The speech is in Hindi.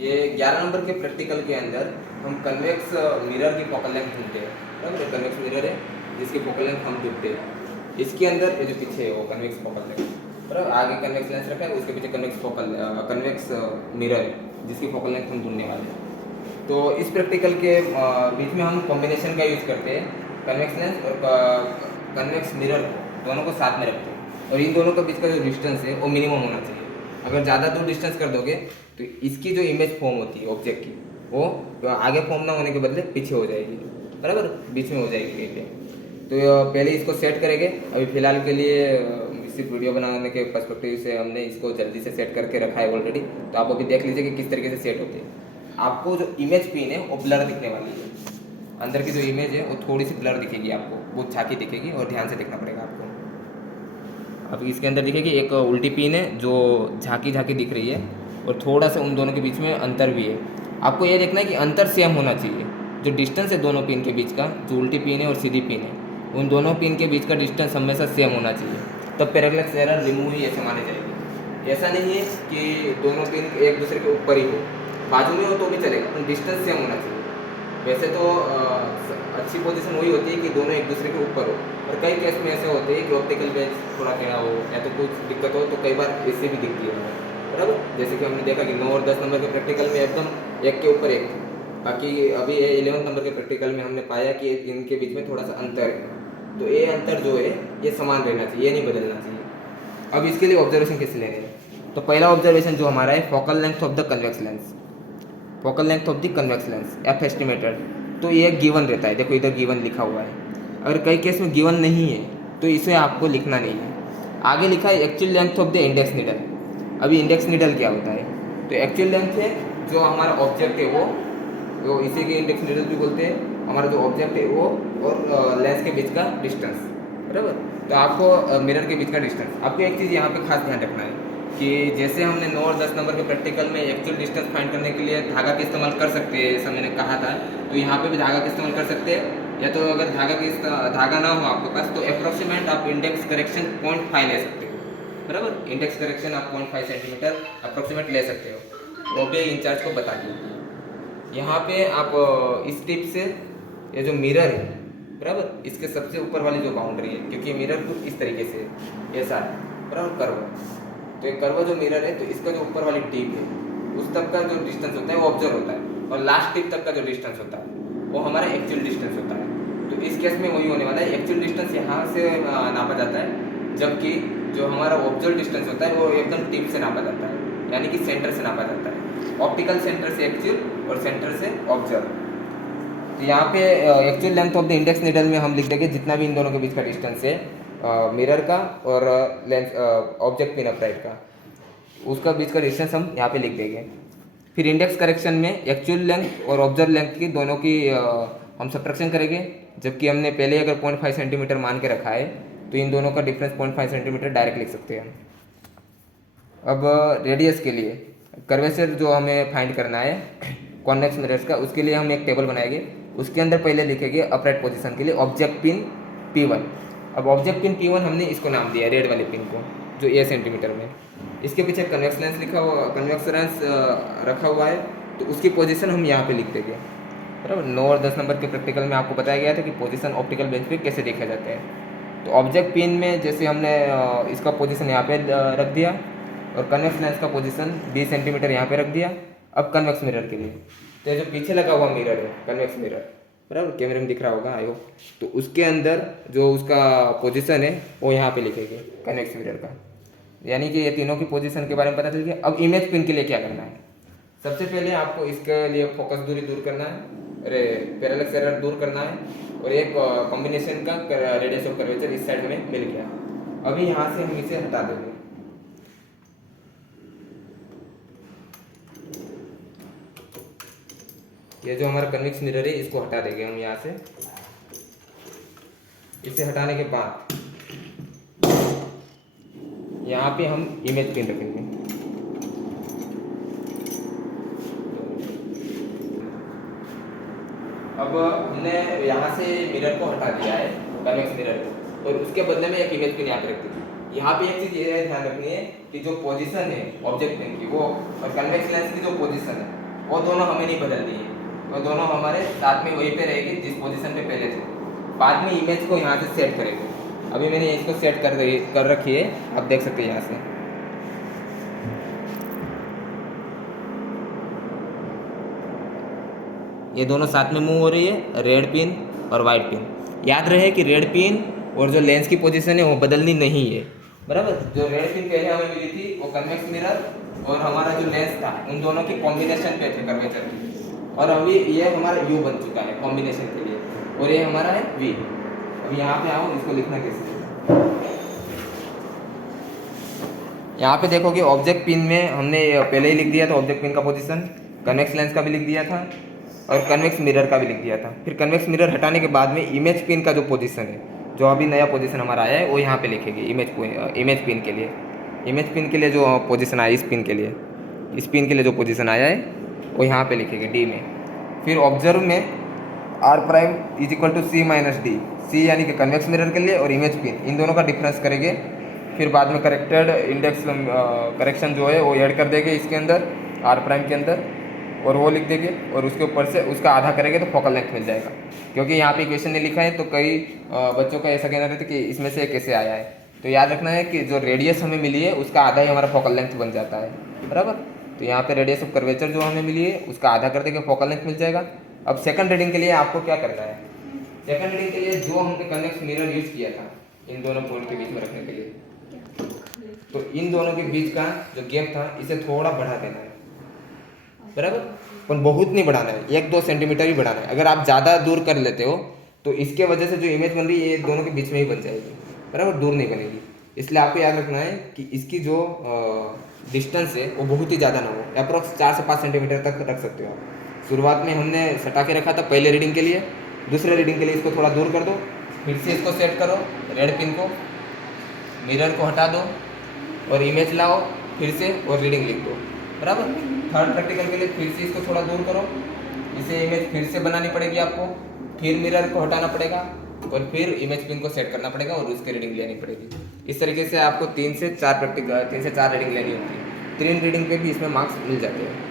ये 11 नंबर के प्रैक्टिकल के अंदर हम कन्वेक्स मिरर की फोकल लेंथ ढूंढते हैं। बराबर, कन्वेक्स मिरर है जिसकी फोकल लेंथ हम ढूंढते हैं। इसके अंदर ये जो पीछे है वो कन्वेक्स फोकल लेंथ, बराबर, आगे कन्वेक्स लेंस रखा है, उसके पीछे कन्वेक्स मिरर है जिसकी फोकल लेंथ हम ढूंढने वाले हैं। तो इस प्रैक्टिकल के बीच में हम कॉम्बिनेशन का यूज़ करते हैं, कन्वेक्स लेंस और कन्वेक्स मिरर दोनों को साथ में रखते हैं, और इन दोनों के बीच का जो डिस्टेंस है वो मिनिमम होना चाहिए। अगर ज़्यादा दूर डिस्टेंस कर दोगे तो इसकी जो इमेज फॉर्म होती है ऑब्जेक्ट की, वो आगे फॉर्म ना होने के बदले पीछे हो जाएगी, बराबर, बीच में हो जाएगी कहीं पे। तो पहले इसको सेट करेंगे। अभी फ़िलहाल के लिए सिर्फ वीडियो बनाने के पर्सपेक्टिव से हमने इसको जल्दी से सेट करके रखा है ऑलरेडी। तो आप अभी देख लीजिए कि किस तरीके से सेट होते हैं। आपको जो इमेज पिन है वो ब्लर दिखने वाली है, अंदर की जो इमेज है वो थोड़ी सी ब्लर दिखेगी आपको, बहुत झांकी दिखेगी, और ध्यान से देखना पड़ेगा आपको। अब इसके अंदर देखिए एक उल्टी पिन है जो झांकी झांकी दिख रही है, और थोड़ा सा उन दोनों के बीच में अंतर भी है। आपको ये देखना है कि अंतर सेम होना चाहिए। जो डिस्टेंस है दोनों पिन के बीच का, जो उल्टी पिन है और सीधी पिन है, उन दोनों पिन के बीच का डिस्टेंस हमेशा सेम होना चाहिए, तब पैरेलल एरर रिमूव ही ऐसे माने जाएगी। ऐसा नहीं है कि दोनों पिन एक दूसरे के ऊपर ही हो, बाजू में हो तो भी चलेगा, पर डिस्टेंस सेम होना चाहिए। वैसे तो अच्छी पोजीशन वही होती है कि दोनों एक दूसरे के ऊपर हो, और कई केस में ऐसे होते हैं कि ऑप्टिकल बेंच थोड़ा टेढ़ा हो या तो कुछ दिक्कत हो, तो कई बार ऐसे भी दिखती है, बराबर। जैसे कि हमने देखा कि 9 और 10 नंबर के प्रैक्टिकल में एकदम एक के ऊपर एक, बाकी अभी 11 नंबर के प्रैक्टिकल में हमने पाया कि इनके बीच में थोड़ा सा अंतर है। तो ये अंतर जो है ये समान रहना चाहिए, ये नहीं बदलना चाहिए। अब इसके लिए ऑब्जर्वेशन कैसे लेने हैं? तो पहला ऑब्जर्वेशन जो हमारा है, focal length of the convex lens, focal length of the convex lens F estimated. तो ये गिवन रहता है, देखो इधर गिवन लिखा हुआ है। अगर कई केस में गिवन नहीं है तो इसे आपको लिखना नहीं है। आगे लिखा है actual length of the index needle. अभी इंडेक्स नीडल क्या होता है? तो एक्चुअल लेंथ है जो हमारा ऑब्जेक्ट है वो इसी के इंडेक्स नीडल भी बोलते हैं। हमारा जो ऑब्जेक्ट है वो और लेंस के बीच का डिस्टेंस, बराबर। तो आपको मिरर के बीच का डिस्टेंस, आपको एक चीज़ यहाँ पे खास ध्यान रखना है कि जैसे हमने 9 और 10 नंबर के प्रैक्टिकल में एक्चुअल डिस्टेंस फाइंड करने के लिए धागा का इस्तेमाल कर सकते हैं, ऐसा मैंने कहा था, तो यहाँ पे भी धागा का इस्तेमाल कर सकते हैं। या तो अगर धागा ना हो आपके पास तो अप्रोक्सीमेट आप इंडेक्स करेक्शन 0.5 ले सकते हो, बराबर। इंडेक्स करेक्शन आप 0.5 सेंटीमीटर अप्रोक्सीमेट ले सकते हो, वो भी इंचार्ज को बता दिया। यहाँ पे आप इस टिप से ये जो मिरर है, बराबर, इसके सबसे ऊपर वाली जो बाउंड्री है, क्योंकि मिरर कुछ इस तरीके से ऐसा है, बराबर, कर्व। तो एक कर्व जो मिरर है, तो इसका जो ऊपर वाली टिप है उस तक का जो डिस्टेंस होता है वो ऑब्जर्व होता है, और लास्ट टिप तक का जो डिस्टेंस होता है वो हमारा एक्चुअल डिस्टेंस होता है। तो इस केस में वही होने वाला है, एक्चुअल डिस्टेंस यहाँ से नापा जाता है, जबकि जो हमारा ऑब्जर्व डिस्टेंस होता है वो एकदम टिप से नापा जाता है, यानी कि सेंटर से नापा जाता है। ऑप्टिकल सेंटर से एक्चुअल और सेंटर से ऑब्जर्व। तो यहाँ पे actual length of the index needle में हम लिख देंगे जितना भी इन दोनों के बीच का डिस्टेंस है, मिरर का और लेंस ऑब्जेक्ट पिन अपराइट का, उसका बीच का डिस्टेंस हम यहाँ पे लिख देंगे। फिर इंडेक्स करेक्शन में एक्चुअल लेंथ और ऑब्जर्व लेंथ की दोनों की हम सब्ट्रैक्शन करेंगे, जबकि हमने पहले अगर 0.5 सेंटीमीटर मान के रखा है तो इन दोनों का डिफरेंस 0.5 सेंटीमीटर डायरेक्ट लिख सकते हैं। अब रेडियस के लिए कर्वेचर जो हमें फाइंड करना है कॉन्वेक्स मिरर्स का, उसके लिए हम एक टेबल बनाएंगे। उसके अंदर पहले लिखेंगे अपराइट पोजीशन के लिए ऑब्जेक्ट पिन P1। अब ऑब्जेक्ट पिन P1 हमने इसको नाम दिया रेड वाले पिन को, जो ए सेंटीमीटर में। इसके पीछे कन्वेक्स लेंस कन्वेक्स लेंस रखा हुआ है, तो उसकी पोजीशन हम यहाँ पे लिख देंगे, बराबर। 9 और 10 नंबर के प्रैक्टिकल में आपको बताया गया था कि पोजीशन ऑप्टिकल बेंच पे कैसे देखा जाता है। तो ऑब्जेक्ट पिन में जैसे हमने इसका पोजीशन यहाँ पे रख दिया, और कन्वेक्स लेंस का पोजीशन 20 सेंटीमीटर यहाँ पे रख दिया। अब कन्वेक्स मिरर के लिए, तो जो पीछे लगा हुआ मिरर है कन्वेक्स मिरर, बराबर, कैमरे में दिख रहा होगा आई होप, तो उसके अंदर जो उसका पोजीशन है वो यहाँ पे लिखेंगे कन्वेक्स मिरर का। यानी कि ये तीनों की पोजीशन के बारे में पता चल गया। अब इमेज पिन के लिए क्या करना है? सबसे पहले आपको इसके लिए फोकस दूरी दूर करना है, अरे पैरेलल एरर दूर करना है, और एक कॉम्बिनेशन का रेडियस ऑफ कर्वेचर इस साइड में मिल गया। अभी यहाँ से हम इसे हटा देंगे। ये जो हमारा कन्वेक्स मिरर है इसको हटा देंगे हम यहाँ से। इसे हटाने के बाद यहाँ पे हम इमेज पिन रखेंगे। अब हमने यहाँ से मिरर को हटा दिया है, कन्वेक्स मिरर को, और उसके बदले में एक इमेज पिन यहाँ पे रख दी। यहाँ पे एक चीज़ ये ध्यान रखनी है कि जो पोजीशन है ऑब्जेक्ट पिन की वो और कन्वेक्स लेंस की जो पोजीशन है वो दोनों हमें नहीं बदलनी है, वो दोनों हमारे साथ में वहीं पे रहेगी जिस पोजीशन पे पहले थे। बाद में इमेज को यहाँ से सेट करेंगे। अभी मैंने इसको सेट कर रखी है, आप देख सकते हैं यहाँ से। ये दोनों साथ में मूव हो रही है, रेड पिन और वाइट पिन। याद रहे कि रेड पिन और जो लेंस की पोजीशन है वो बदलनी नहीं है, बराबर। जो रेड पिन पहले हमें मिली थी वो कन्वेक्स मिरर और हमारा जो लेंस था उन दोनों के कॉम्बिनेशन पे थे कर्वेचर की, और अभी ये हमारा यू बन चुका है कॉम्बिनेशन के लिए, और ये हमारा है वी। अब यहाँ पे आओ, इसको लिखना कैसे। यहाँ पे देखो कि ऑब्जेक्ट पिन में हमने पहले ही लिख दिया था ऑब्जेक्ट पिन का पोजीशन, कन्वेक्स लेंस का भी लिख दिया था और कन्वेक्स मिरर का भी लिख दिया था। फिर कन्वेक्स मिरर हटाने के बाद में इमेज पिन का जो पोजीशन है, जो अभी नया पोजीशन हमारा आया है, वो यहाँ पे लिखेंगे इमेज पिन के लिए। इमेज पिन के लिए जो पोजीशन आया, इस पिन के लिए जो पोजीशन आया है वो यहाँ पे लिखेंगे डी में। फिर ऑब्जर्व में R prime is equal to C minus D, C यानी कि कन्वेक्स मिरर के लिए और इमेज पिन, इन दोनों का डिफरेंस करेंगे। फिर बाद में करेक्टेड इंडेक्स करेक्शन जो है वो ऐड कर देंगे इसके अंदर, आर प्राइम के अंदर, और वो लिख देंगे, और उसके ऊपर से उसका आधा करेंगे तो फोकल लेंथ मिल जाएगा। क्योंकि यहाँ पे इक्वेशन नहीं लिखा है तो कई बच्चों का ऐसा कहना रहता है कि इसमें से कैसे आया है। तो याद रखना है कि जो रेडियस हमें मिली है उसका आधा ही हमारा फोकल लेंथ बन जाता है, बराबर। तो यहाँ पे रेडियस ऑफ कर्वेचर जो हमें मिली है उसका आधा कर देंगे, फोकल लेंथ मिल जाएगा। अब सेकंड रीडिंग के लिए आपको क्या करना है, सेकंड रीडिंग के लिए जो हमने कन्वेक्स मिरर यूज किया था इन दोनों पॉइंट के बीच में रखने के लिए, तो इन दोनों के बीच का जो गैप था इसे थोड़ा बढ़ा देना है, बराबर। पर बहुत नहीं बढ़ाना है, 1-2 सेंटीमीटर ही बढ़ाना है। अगर आप ज़्यादा दूर कर लेते हो तो इसके वजह से जो इमेज बन रही है ये दोनों के बीच में ही बन जाएगी, बराबर, दूर नहीं बनेगी। इसलिए आपको याद रखना है कि इसकी जो डिस्टेंस है वो बहुत ही ज़्यादा ना हो, अप्रोक्स 4 से 5 सेंटीमीटर तक रख सकते हो आप। शुरुआत में हमने सटा के रखा था पहले रीडिंग के लिए, दूसरे रीडिंग के लिए इसको थोड़ा दूर कर दो, फिर से इसको सेट करो, रेड पिन को, मिरर को हटा दो और इमेज लाओ फिर से और रीडिंग लिख दो, बराबर। थर्ड प्रैक्टिकल के लिए फिर से इसको थोड़ा दूर करो, इसे इमेज फिर से बनानी पड़ेगी आपको, फिर मिरर को हटाना पड़ेगा और फिर इमेज पिन को सेट करना पड़ेगा और उसकी रीडिंग लेनी पड़ेगी। इस तरीके से आपको 3 से 4 रीडिंग लेनी होती है। 3 रीडिंग पे भी इसमें मार्क्स मिल जाते हैं।